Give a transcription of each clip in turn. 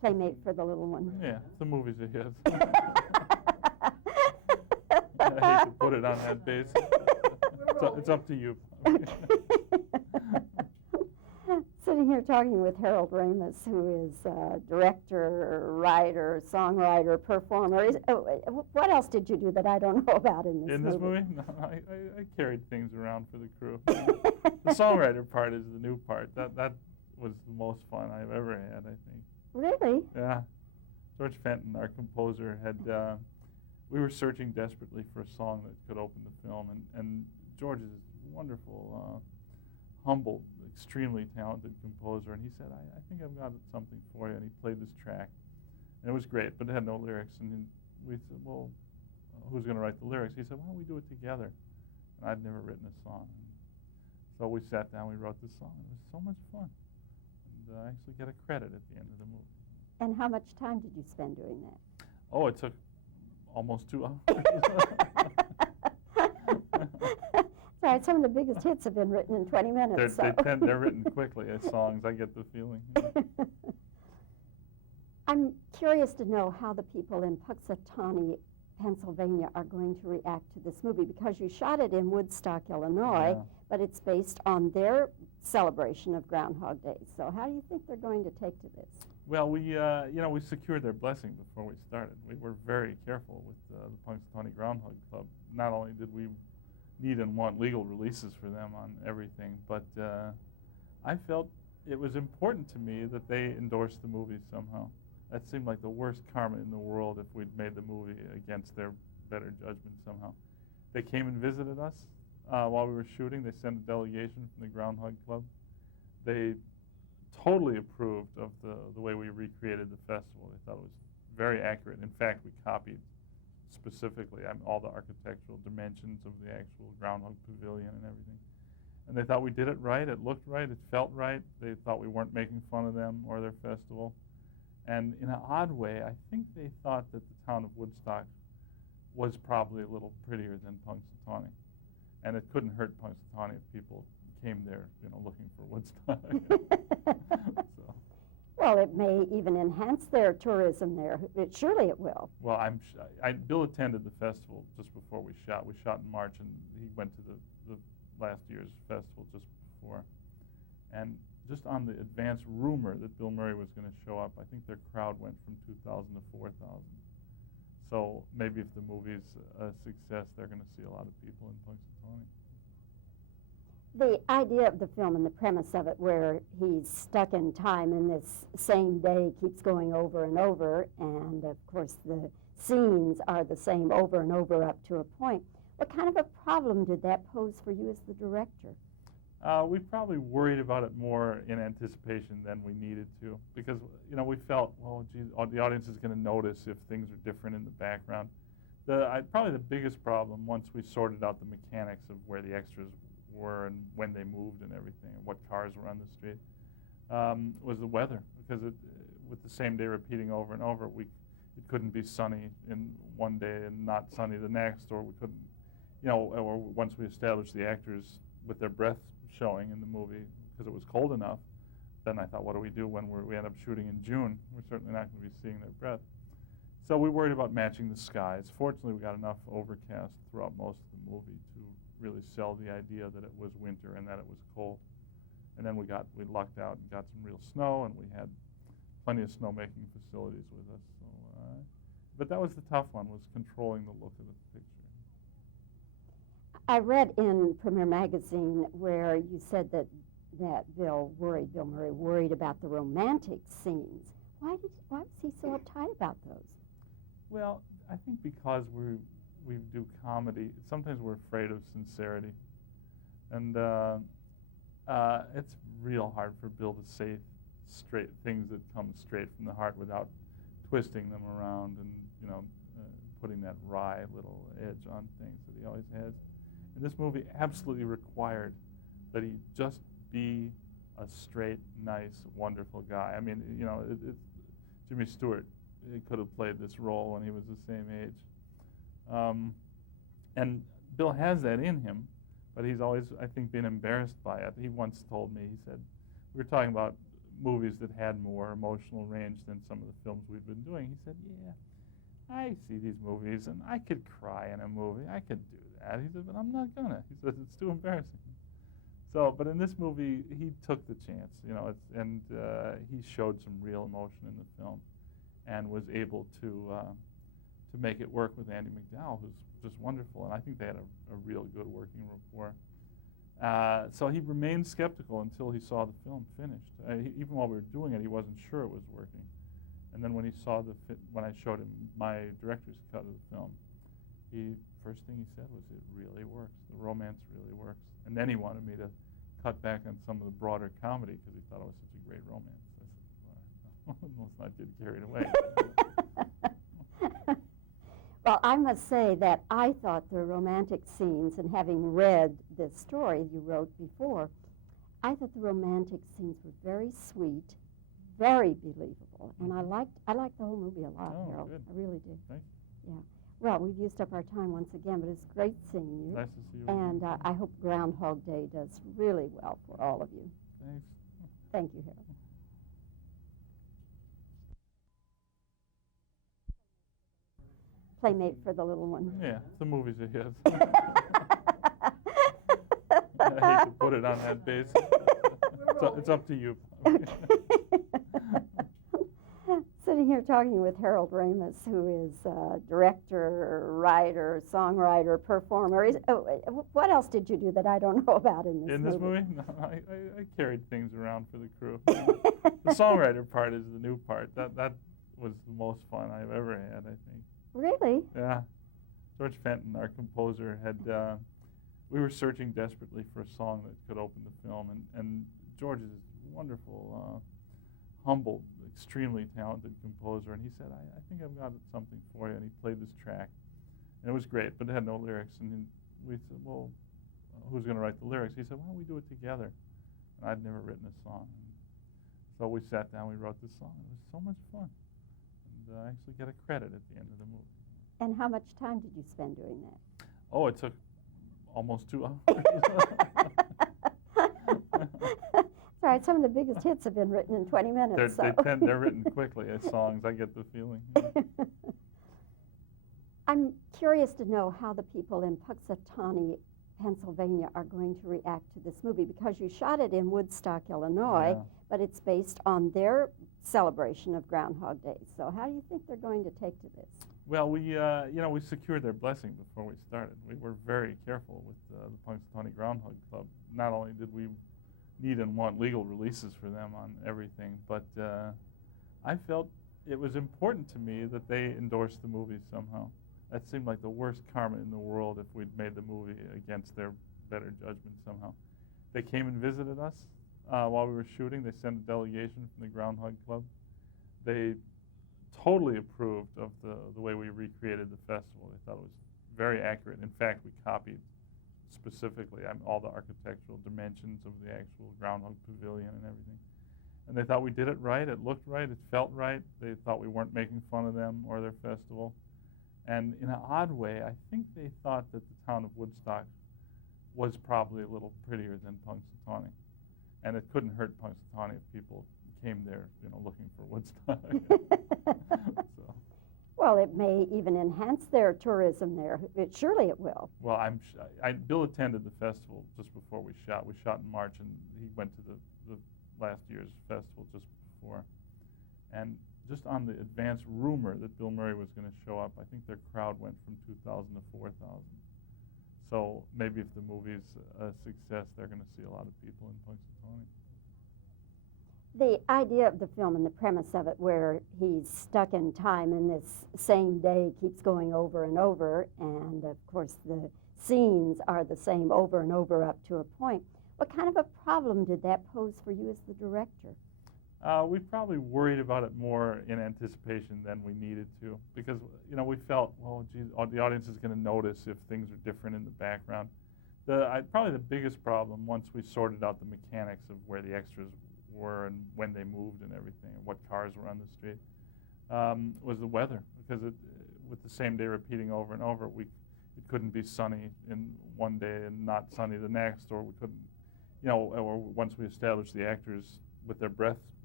playmate for the little one. Yeah, the movie's a hit. I hate to put it on that basis. It's up to you. Sitting here talking with Harold Ramis, who is director, writer, songwriter, performer. What else did you do that I don't know about in this movie? In this movie? No, I carried things around for the crew. The songwriter part is the new part. That was the most fun I've ever had, I think. Really? Yeah. George Fenton, our composer, had we were searching desperately for a song that could open the film, and George is a wonderful, humble, extremely talented composer, and he said, I think I've got something for you, and he played this track, and it was great, but it had no lyrics, and we said, well, who's going to write the lyrics? He said, why don't we do it together? And I'd never written a song. So we sat down, we wrote this song, it was so much fun, and I actually get a credit at the end of the movie. And how much time did you spend doing that? Oh, it took almost 2 hours. Right, some of the biggest hits have been written in 20 minutes. They're written quickly as songs, I get the feeling. I'm curious to know how the people in Punxsutawney, Pennsylvania are going to react to this movie, because you shot it in Woodstock, Illinois, but it's based on their celebration of Groundhog Day. So how do you think they're going to take to this? Well, we secured their blessing before we started. We were very careful with the Punxsutawney Groundhog Club. Not only did we need and want legal releases for them on everything, but I felt it was important to me that they endorsed the movie somehow. That seemed like the worst karma in the world if we'd made the movie against their better judgment somehow. They came and visited us while we were shooting. They sent a delegation from the Groundhog Club. They totally approved of the way we recreated the festival. They thought it was very accurate. In fact, we copied specifically all the architectural dimensions of the actual Groundhog Pavilion and everything. And they thought we did it right, it looked right, it felt right. They thought we weren't making fun of them or their festival. And in an odd way, I think they thought that the town of Woodstock was probably a little prettier than Punxsutawney. And it couldn't hurt Punxsutawney if people came there, looking for Woodstock. So. Well, it may even enhance their tourism there. Surely it will. Well, Bill attended the festival just before we shot. We shot in March, and he went to the last year's festival just before. And just on the advance rumor that Bill Murray was going to show up, I think their crowd went from 2,000 to 4,000. So maybe if the movie's a success, they're going to see a lot of people in Punxsutawney. The idea of the film and the premise of it, where he's stuck in time and this same day keeps going over and over, and of course the scenes are the same over and over up to a point. What kind of a problem did that pose for you as the director? We probably worried about it more in anticipation than we needed to, because we felt, well, gee, the audience is going to notice if things are different in the background. Probably the biggest problem, once we sorted out the mechanics of where the extras were and when they moved and everything, and what cars were on the street, was the weather. Because with the same day repeating over and over, it couldn't be sunny in one day and not sunny the next, or we couldn't, or once we established the actors with their breath showing in the movie because it was cold enough, then I thought, what do we do when we end up shooting in June? We're certainly not going to be seeing their breath. So we worried about matching the skies. Fortunately, we got enough overcast throughout most of the movie to really sell the idea that it was winter and that it was cold. And then we lucked out and got some real snow, and we had plenty of snowmaking facilities with us. So, but that was the tough one, was controlling the look of the picture. I read in Premiere Magazine where you said that Bill Murray worried about the romantic scenes. Why was he so uptight about those? Well, I think because we do comedy, sometimes we're afraid of sincerity. And it's real hard for Bill to say straight things that come straight from the heart without twisting them around and, putting that wry little edge on things that he always has. And this movie absolutely required that he just be a straight, nice, wonderful guy. I mean, Jimmy Stewart, he could have played this role when he was the same age. And Bill has that in him, but he's always, I think, been embarrassed by it. He once told me, he said, we were talking about movies that had more emotional range than some of the films we've been doing. He said, yeah, I see these movies, and I could cry in a movie. I could do that. He said, but I'm not gonna. He says, it's too embarrassing. So, but in this movie, he took the chance, you know, he showed some real emotion in the film, and was able to make it work with Andy McDowell, who's just wonderful, and I think they had a real good working rapport. So he remained skeptical until he saw the film finished. Even while we were doing it, he wasn't sure it was working. And then when he saw when I showed him my director's cut of the film, first thing he said was, "It really works. The romance really works." And then he wanted me to cut back on some of the broader comedy because he thought it was such a great romance. I said, well, let's not get carried away. Well, I must say that I thought the romantic scenes, and having read the story you wrote before, I thought the romantic scenes were very sweet, very believable, and I liked the whole movie a lot, Harold. Good. I really did. Thanks. Yeah. Well, we've used up our time once again, but it's great seeing you. Nice to see you. And I hope Groundhog Day does really well for all of you. Thanks. Thank you, Harold. Playmate for the little one. Yeah, the movie's a hit. I hate to put it on that basis. It's up to you. Sitting here talking with Harold Ramis, who is director, writer, songwriter, performer. What else did you do that I don't know about in this movie? In this movie? No, I carried things around for the crew. The songwriter part is the new part. That was the most fun I've ever had, I think. Really? Yeah. George Fenton, our composer, we were searching desperately for a song that could open the film, and George is a wonderful, humble, extremely talented composer, and he said, I think I've got something for you, and he played this track, and it was great, but it had no lyrics, and we said, well, who's going to write the lyrics? He said, why don't we do it together? And I'd never written a song. So we sat down, we wrote this song. It was so much fun. And I actually get a credit at the end of the movie. And how much time did you spend doing that? Oh, it took almost 2 hours. That's right. Some of the biggest hits have been written in 20 minutes. They're written quickly as songs. I get the feeling. Yeah. I'm curious to know how the people in Punxsutawney, Pennsylvania are going to react to this movie, because you shot it in Woodstock, Illinois, Yeah. but it's based on their celebration of Groundhog Day. So how do you think they're going to take to this? Well, we secured their blessing before we started. We were very careful with the Punxsutawney Groundhog Club. Not only did we need and want legal releases for them on everything, but I felt it was important to me that they endorsed the movie somehow. That seemed like the worst karma in the world if we'd made the movie against their better judgment somehow. They came and visited us while we were shooting. They sent a delegation from the Groundhog Club. They totally approved of the way we recreated the festival. They thought it was very accurate. In fact, we copied specifically all the architectural dimensions of the actual Groundhog Pavilion and everything. And they thought we did it right, it looked right, it felt right. They thought we weren't making fun of them or their festival. And in an odd way, I think they thought that the town of Woodstock was probably a little prettier than Punxsutawney. And it couldn't hurt Punxsutawney if people came there, looking for Woodstock. So. Well, it may even enhance their tourism there. Surely it will. Well, Bill attended the festival just before we shot. We shot in March, and he went to the last year's festival just before. And just on the advance rumor that Bill Murray was going to show up, I think their crowd went from 2,000 to 4,000. So maybe if the movie's a success, they're going to see a lot of people in Punxsutawney. The idea of the film and the premise of it, where he's stuck in time and this same day keeps going over and over, and of course the scenes are the same over and over up to a point. What kind of a problem did that pose for you as the director? We probably worried about it more in anticipation than we needed to, because we felt, well, geez, the audience is going to notice if things are different in the background. Probably the biggest problem, once we sorted out the mechanics of where the extras were and when they moved and everything, and what cars were on the street, was the weather. Because with the same day repeating over and over, it couldn't be sunny in one day and not sunny the next, or we couldn't, or once we established the actors with their breath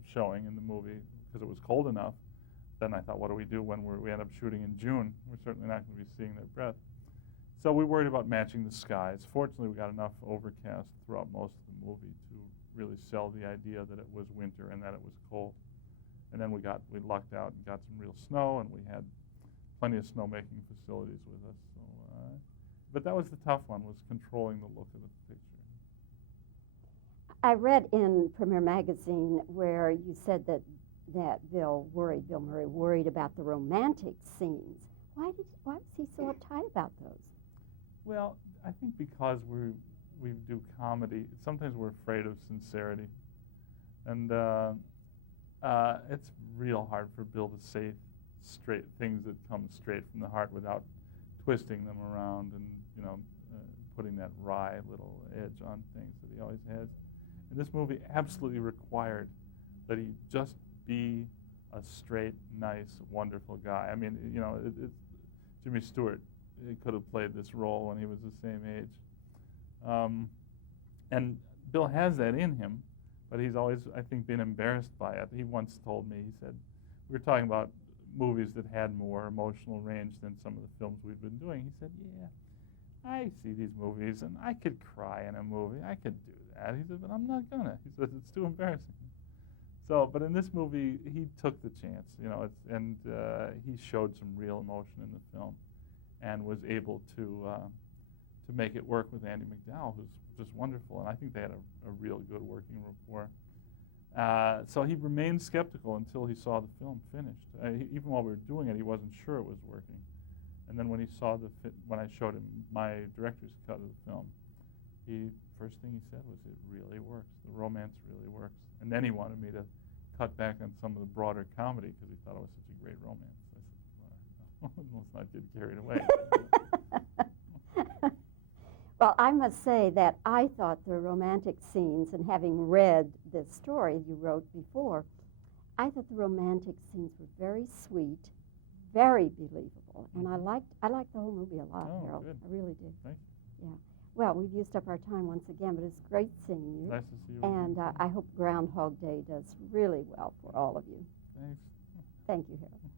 showing in the movie because it was cold enough. Then I thought, what do we do when we end up shooting in June? We're certainly not going to be seeing their breath. So we worried about matching the skies. Fortunately, we got enough overcast throughout most of the movie to really sell the idea that it was winter and that it was cold. And then we lucked out and got some real snow, and we had plenty of snowmaking facilities with us. So, but that was the tough one, was controlling the look of the picture. I read in Premiere Magazine where you said that Bill Murray worried about the romantic scenes. Why was he so uptight about those? Well, I think because we do comedy, sometimes we're afraid of sincerity. And it's real hard for Bill to say straight things that come straight from the heart without twisting them around and, putting that wry little edge on things that he always has. And this movie absolutely required that he just be a straight, nice, wonderful guy. I mean, Jimmy Stewart, he could have played this role when he was the same age. And Bill has that in him, but he's always, I think, been embarrassed by it. He once told me, he said, we were talking about movies that had more emotional range than some of the films we've been doing. He said, yeah, I see these movies, and I could cry in a movie. I could do that. He said, but I'm not gonna. He said, it's too embarrassing. So, but in this movie, he took the chance, he showed some real emotion in the film, and was able to make it work with Andy McDowell, who's just wonderful, and I think they had a real good working rapport. So he remained skeptical until he saw the film finished. Even while we were doing it, he wasn't sure it was working. And then when he saw when I showed him my director's cut of the film, first thing he said was, it really works. The romance really works. And then he wanted me to cut back on some of the broader comedy because he thought it was such a great romance. I said, well, let's not get carried away. Well, I must say that I thought the romantic scenes, and having read the story you wrote before, I thought the romantic scenes were very sweet, very believable, and I liked the whole movie a lot, Harold. Good. I really did. Thanks. Yeah. Well, we've used up our time once again, but it's great seeing you. Nice to see you. And I hope Groundhog Day does really well for all of you. Thanks. Thank you, Harold.